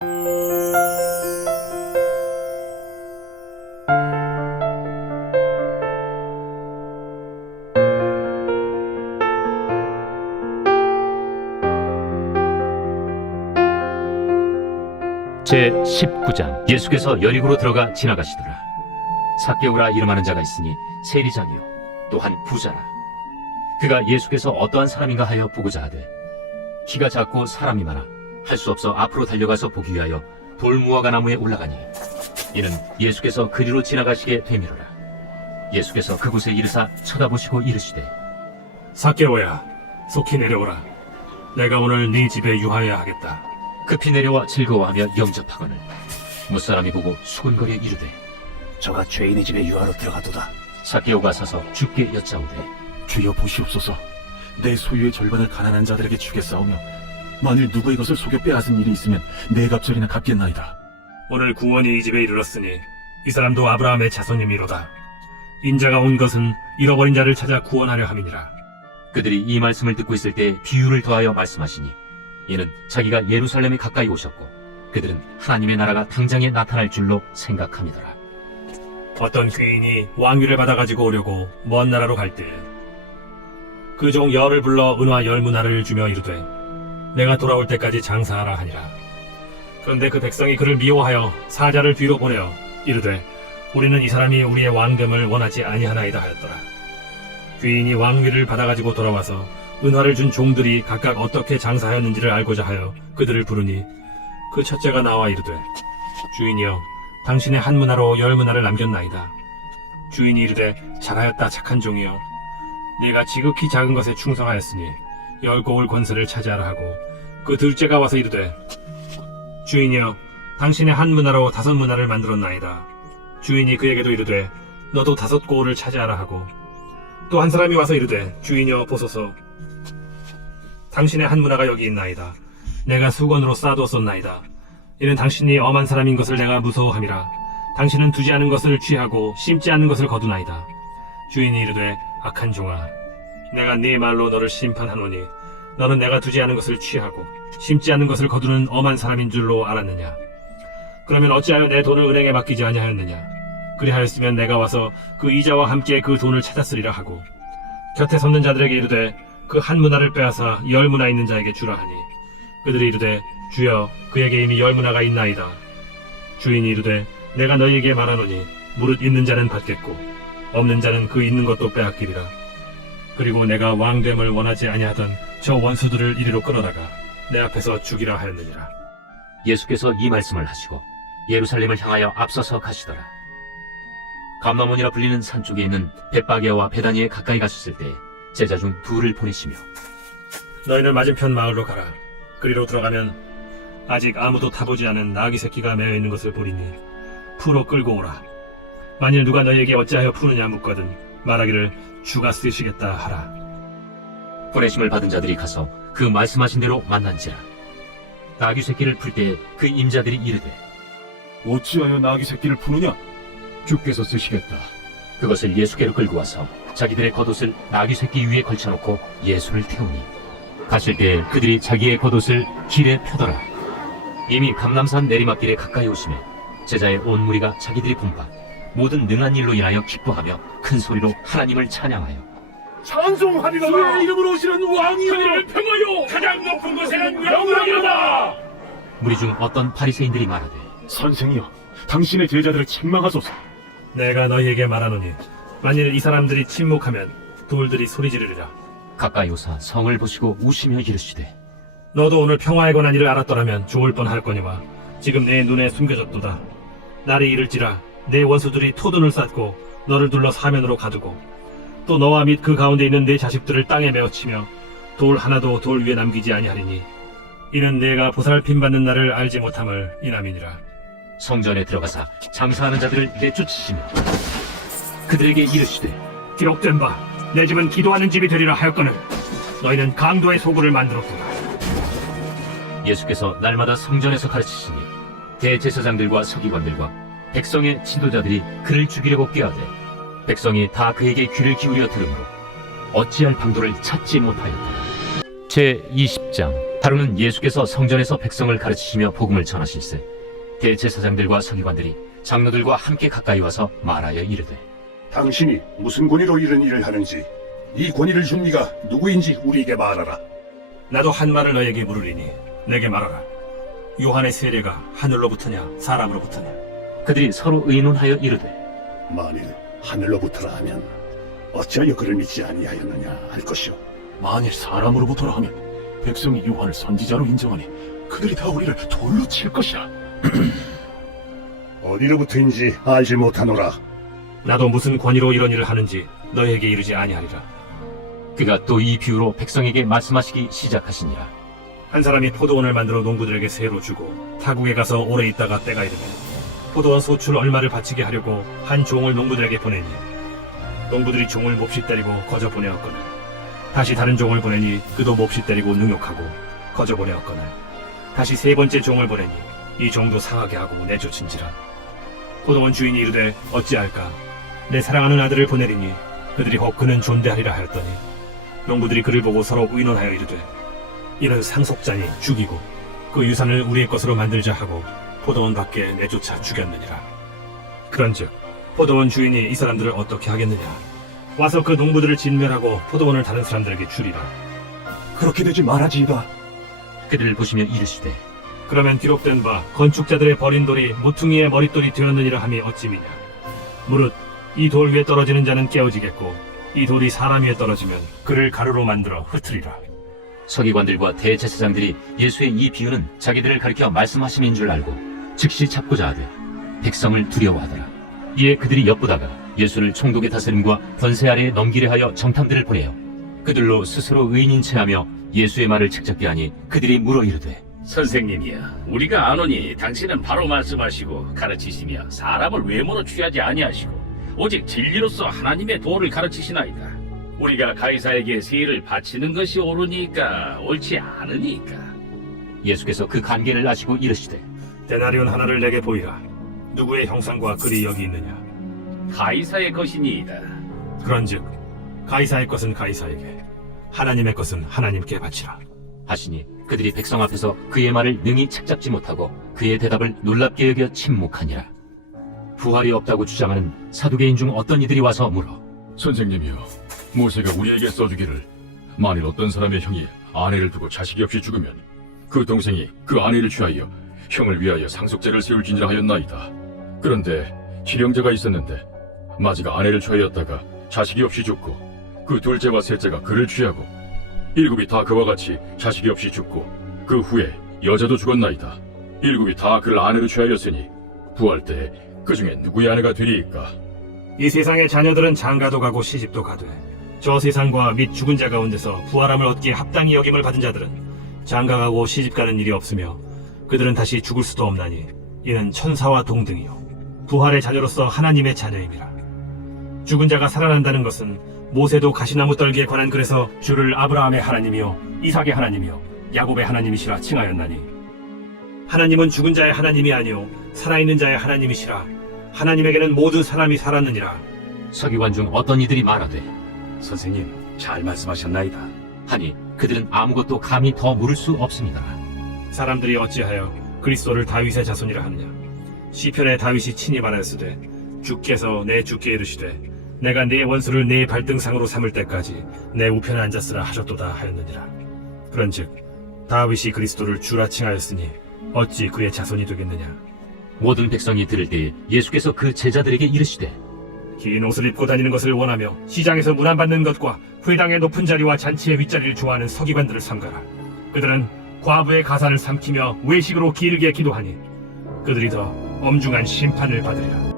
제19장. 예수께서 여리고로 들어가 지나가시더라. 삭개오라 이름하는 자가 있으니 세리장이요 또한 부자라. 그가 예수께서 어떠한 사람인가 하여 보고자 하되 키가 작고 사람이 많아 할 수 없어 앞으로 달려가서 보기 위하여 돌무화과 나무에 올라가니 이는 예수께서 그리로 지나가시게 되미로라. 예수께서 그곳에 이르사 쳐다보시고 이르시되 삭개오야, 속히 내려오라. 내가 오늘 네 집에 유하여야 하겠다. 급히 내려와 즐거워하며 영접하거늘 무사람이 보고 수군거려 이르되 저가 죄인의 집에 유하로 들어가도다. 삭개오가 서서 주께 여짜오되 주여 보시옵소서. 내 소유의 절반을 가난한 자들에게 주겠사오며 만일 누구의 것을 속여 빼앗은 일이 있으면 네 갑절이나 갚겠나이다. 오늘 구원이 이 집에 이르렀으니 이 사람도 아브라함의 자손이미로다. 인자가 온 것은 잃어버린 자를 찾아 구원하려 함이니라. 그들이 이 말씀을 듣고 있을 때 비유를 더하여 말씀하시니 이는 자기가 예루살렘에 가까이 오셨고 그들은 하나님의 나라가 당장에 나타날 줄로 생각함이더라. 어떤 귀인이 왕위를 받아가지고 오려고 먼 나라로 갈 때 그 종 열을 불러 은화 10문화를 주며 이르되 내가 돌아올 때까지 장사하라 하니라. 그런데 그 백성이 그를 미워하여 사자를 뒤로 보내어 이르되 우리는 이 사람이 우리의 왕됨을 원하지 아니하나이다 하였더라. 귀인이 왕위를 받아가지고 돌아와서 은화를 준 종들이 각각 어떻게 장사하였는지를 알고자 하여 그들을 부르니 그 첫째가 나와 이르되 주인이여, 당신의 한 문화로 10문화를 남겼나이다. 주인이 이르되 잘하였다 착한 종이여, 네가 지극히 작은 것에 충성하였으니 10고을 권세를 차지하라 하고 그 둘째가 와서 이르되 주인이여, 당신의 한 문화로 5문화를 만들었나이다. 주인이 그에게도 이르되 너도 5고을을 차지하라 하고 또 한 사람이 와서 이르되 주인이여 보소서, 당신의 한 문화가 여기 있나이다. 내가 수건으로 쌓아두었었나이다. 이는 당신이 엄한 사람인 것을 내가 무서워함이라. 당신은 두지 않은 것을 취하고 심지 않은 것을 거두나이다. 주인이 이르되 악한 종아, 내가 네 말로 너를 심판하노니 너는 내가 두지 않은 것을 취하고 심지 않은 것을 거두는 엄한 사람인 줄로 알았느냐? 그러면 어찌하여 내 돈을 은행에 맡기지 아니하였느냐? 그리하였으면 내가 와서 그 이자와 함께 그 돈을 찾았으리라 하고 곁에 섰는 자들에게 이르되 그 한 문화를 빼앗아 10문화 있는 자에게 주라 하니 그들이 이르되 주여, 그에게 이미 10문화가 있나이다. 주인이 이르되 내가 너희에게 말하노니 무릇 있는 자는 받겠고 없는 자는 그 있는 것도 빼앗기리라. 그리고 내가 왕됨을 원하지 아니하던 저 원수들을 이리로 끌어다가 내 앞에서 죽이라 하였느니라. 예수께서 이 말씀을 하시고 예루살렘을 향하여 앞서서 가시더라. 감람원이라 불리는 산 쪽에 있는 벳바게와 베다니에 가까이 가셨을 때 제자 중 둘을 보내시며 너희는 맞은편 마을로 가라. 그리로 들어가면 아직 아무도 타보지 않은 나귀 새끼가 매어 있는 것을 보리니 풀어 끌고 오라. 만일 누가 너희에게 어찌하여 푸느냐 묻거든 말하기를 주가 쓰시겠다 하라. 보내심을 받은 자들이 가서 그 말씀하신 대로 만난지라. 나귀 새끼를 풀 때 그 임자들이 이르되 어찌하여 나귀 새끼를 푸느냐? 주께서 쓰시겠다. 그것을 예수께로 끌고 와서 자기들의 겉옷을 나귀 새끼 위에 걸쳐놓고 예수를 태우니 가실 때 그들이 자기의 겉옷을 길에 펴더라. 이미 감람산 내리막길에 가까이 오시매 제자의 온 무리가 자기들이 본 바 모든 능한 일로 인하여 기뻐하며 큰 소리로 하나님을 찬양하여 찬송하리라. 주의 이름으로 오시는 왕이여, 하늘을 평하여 가장 높은 곳에는 영광이로다. 무리 중 어떤 바리새인들이 말하되 선생이여, 당신의 제자들을 책망하소서. 내가 너희에게 말하노니 만일 이 사람들이 침묵하면 돌들이 소리 지르리라. 가까이 오사 성을 보시고 우시며 이르시되 너도 오늘 평화에 관한 일을 알았더라면 좋을 뻔하였거니와 지금 내 눈에 숨겨졌도다. 날이 이를지라 내 원수들이 토둔을 쌓고 너를 둘러 사면으로 가두고 또 너와 및 그 가운데 있는 내 자식들을 땅에 메어치며 돌 하나도 돌 위에 남기지 아니하리니 이는 내가 보살핌 받는 날을 알지 못함을 인함이니라. 성전에 들어가사 장사하는 자들을 내쫓으시며 그들에게 이르시되 기록된 바 내 집은 기도하는 집이 되리라 하였거늘 너희는 강도의 소굴을 만들었도다. 예수께서 날마다 성전에서 가르치시니 대제사장들과 서기관들과 백성의 지도자들이 그를 죽이려고 꾀하되 백성이 다 그에게 귀를 기울여 들으므로 어찌할 방도를 찾지 못하였다. 제20장 하루는 예수께서 성전에서 백성을 가르치시며 복음을 전하실세 대제사장들과 서기관들이 장로들과 함께 가까이 와서 말하여 이르되 당신이 무슨 권위로 이런 일을 하는지 이 권위를 준 이가 누구인지 우리에게 말하라. 나도 한 말을 너에게 물으리니 내게 말하라. 요한의 세례가 하늘로부터냐 사람으로부터냐? 그들이 서로 의논하여 이르되 만일 하늘로부터라 하면 어찌하여 그를 믿지 아니하였느냐 할 것이요. 만일 사람으로부터라 하면 백성이 요한을 선지자로 인정하니 그들이 다 우리를 돌로 칠 것이라. 어디로부터인지 알지 못하노라. 나도 무슨 권위로 이런 일을 하는지 너에게 이르지 아니하리라. 그가 또 이 비유로 백성에게 말씀하시기 시작하시니라. 한 사람이 포도원을 만들어 농부들에게 세로 주고 타국에 가서 오래 있다가 때가 이르면 포도원 소출 얼마를 바치게 하려고 한 종을 농부들에게 보내니 농부들이 종을 몹시 때리고 거저 보내었거늘 다시 다른 종을 보내니 그도 몹시 때리고 능욕하고 거저 보내었거늘 다시 세 번째 종을 보내니 이 종도 상하게 하고 내쫓은지라. 포도원 주인이 이르되 어찌할까? 내 사랑하는 아들을 보내리니 그들이 혹 그는 존대하리라 하였더니 농부들이 그를 보고 서로 의논하여 이르되 이는 상속자니 죽이고 그 유산을 우리의 것으로 만들자 하고 포도원 밖에 내쫓아 죽였느니라. 그런즉 포도원 주인이 이 사람들을 어떻게 하겠느냐? 와서 그 농부들을 진멸하고 포도원을 다른 사람들에게 주리라. 그렇게 되지 말아지이다. 그들을 보시며 이르시되 그러면 기록된 바 건축자들의 버린 돌이 모퉁이의 머릿돌이 되었느니라 함이 어찌미냐? 무릇 이 돌 위에 떨어지는 자는 깨어지겠고 이 돌이 사람 위에 떨어지면 그를 가루로 만들어 흩으리라. 서기관들과 대제사장들이 예수의 이 비유는 자기들을 가리켜 말씀하심인 줄 알고 즉시 잡고자 하되 백성을 두려워하더라. 이에 그들이 엿보다가 예수를 총독의 다스림과 권세 아래에 넘기려 하여 정탐들을 보내어 그들로 스스로 의인인 체하며 예수의 말을 책잡게 하니 그들이 물어 이르되 선생님이야, 우리가 아노니 당신은 바로 말씀하시고 가르치시며 사람을 외모로 취하지 아니하시고 오직 진리로서 하나님의 도를 가르치시나이다. 우리가 가이사에게 세를 바치는 것이 옳으니까 옳지 않으니까. 예수께서 그 관계를 아시고 이르시되 데나리온 하나를 내게 보이라. 누구의 형상과 글이 여기 있느냐? 가이사의 것이니이다. 그런즉 가이사의 것은 가이사에게 하나님의 것은 하나님께 바치라. 하시니 그들이 백성 앞에서 그의 말을 능히 책잡지 못하고 그의 대답을 놀랍게 여겨 침묵하니라. 부활이 없다고 주장하는 사두개인 중 어떤 이들이 와서 물어 선생님이여, 모세가 우리에게 써주기를 만일 어떤 사람의 형이 아내를 두고 자식이 없이 죽으면 그 동생이 그 아내를 취하여 형을 위하여 상속제를 세울지니라 하였나이다. 그런데 실형제가 있었는데 마지가 아내를 취하였다가 자식이 없이 죽고 그 둘째와 셋째가 그를 취하고 일곱이 다 그와 같이 자식이 없이 죽고 그 후에 여자도 죽었나이다. 일곱이 다 그를 아내로 취하였으니 부활 때 그 중에 누구의 아내가 되리이까? 이 세상의 자녀들은 장가도 가고 시집도 가되 저 세상과 및 죽은 자 가운데서 부활함을 얻기에 합당히 여김을 받은 자들은 장가가고 시집가는 일이 없으며 그들은 다시 죽을 수도 없나니 이는 천사와 동등이요 부활의 자녀로서 하나님의 자녀임이라. 죽은 자가 살아난다는 것은 모세도 가시나무 떨기에 관한 글에서 주를 아브라함의 하나님이요 이삭의 하나님이요 야곱의 하나님이시라 칭하였나니 하나님은 죽은 자의 하나님이 아니요 살아있는 자의 하나님이시라. 하나님에게는 모든 사람이 살았느니라. 서기관 중 어떤 이들이 말하되 선생님, 잘 말씀하셨나이다. 하니 그들은 아무것도 감히 더 물을 수 없습니다. 사람들이 어찌하여 그리스도를 다윗의 자손이라 하느냐? 시편에 다윗이 친히 말하였으되 주께서 내 주께 이르시되 내가 네 원수를 네 발등상으로 삼을 때까지 내 우편에 앉았으라 하셨도다 하였느니라. 그런즉 다윗이 그리스도를 주라 칭하였으니 어찌 그의 자손이 되겠느냐? 모든 백성이 들을 때에 예수께서 그 제자들에게 이르시되 긴 옷을 입고 다니는 것을 원하며 시장에서 문안받는 것과 회당의 높은 자리와 잔치의 윗자리를 좋아하는 서기관들을 삼가라. 그들은 과부의 가산을 삼키며 외식으로 기르게 기도하니 그들이 더 엄중한 심판을 받으리라.